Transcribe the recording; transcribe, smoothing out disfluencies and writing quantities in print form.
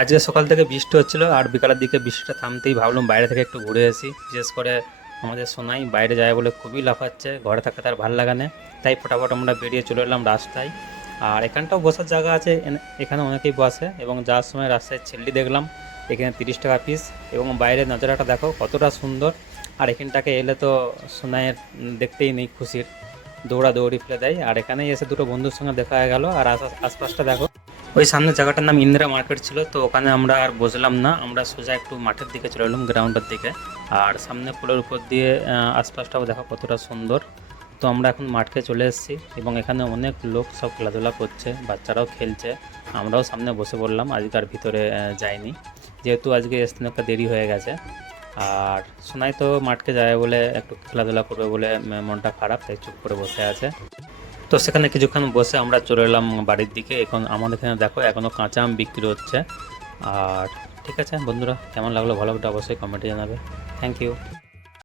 আজকে সকাল থেকে বৃষ্টি হচ্ছিল আর বিকালের দিকে বৃষ্টিটা থামতেই ভাবলাম বাইরে থেকে একটু ঘুরে আসি। বিশেষ করে আমাদের সোনাই বাইরে যায় বলে খুবই লাফাচ্ছে, ঘরে থাকতে তার ভালো লাগে না। তাই ফটাফট আমরা বেরিয়ে চলে এলাম রাস্তায়। আর এখানটাও বসার জায়গা আছে, এখানে অনেকেই বসে এবং যাওয়ার সময় রাস্তায় ছেল্লি দেখলাম এখানে 30 টাকা পিস। এবং বাইরের নজারাটা দেখো কতটা সুন্দর। আর এখানটাকে এলে তো সোনাইয়ের দেখতেই নেই খুশির দৌড়াদৌড়ি ফেলে দেয়। আর এখানেই এসে দুটো বন্ধুর সঙ্গে দেখা হয়ে গেল। আর আশপাশটা দেখো, ওই সামনে জায়গাটার নাম ইন্দিরা মার্কেট ছিল, তো ওখানে আমরা আর বসলাম না, আমরা সোজা একটু মাঠের দিকে চলে এলাম, গ্রাউন্ডের দিকে। আর সামনে পোলের উপর দিয়ে আশপাশটাও দেখো কতটা সুন্দর। তো আমরা এখন মাঠে চলে এসেছি এবং এখানে অনেক লোক সব খেলাধুলা করছে, বাচ্চারাও খেলছে। আমরাও সামনে বসে পড়লাম, আজকে আর ভিতরে যাইনি, যেহেতু আজকে আসতে একটা দেরি হয়ে গেছে। আর শোনাই তো মাঠকে যায় বলে একটু খেলাধুলা করবে বলে মনটা খারাপ, তাই চুপ করে বসে আছে। তো সেখানে কিছুক্ষণ বসে আমরা চলে এলাম বাড়ির দিকে। এখন আমাদের এখানে দেখো এখনও কাঁচা আম বিক্রি হচ্ছে। আর ঠিক আছে বন্ধুরা, কেমন লাগলো ভালোটা অবশ্যই কমেন্টে জানাবে। Thank you.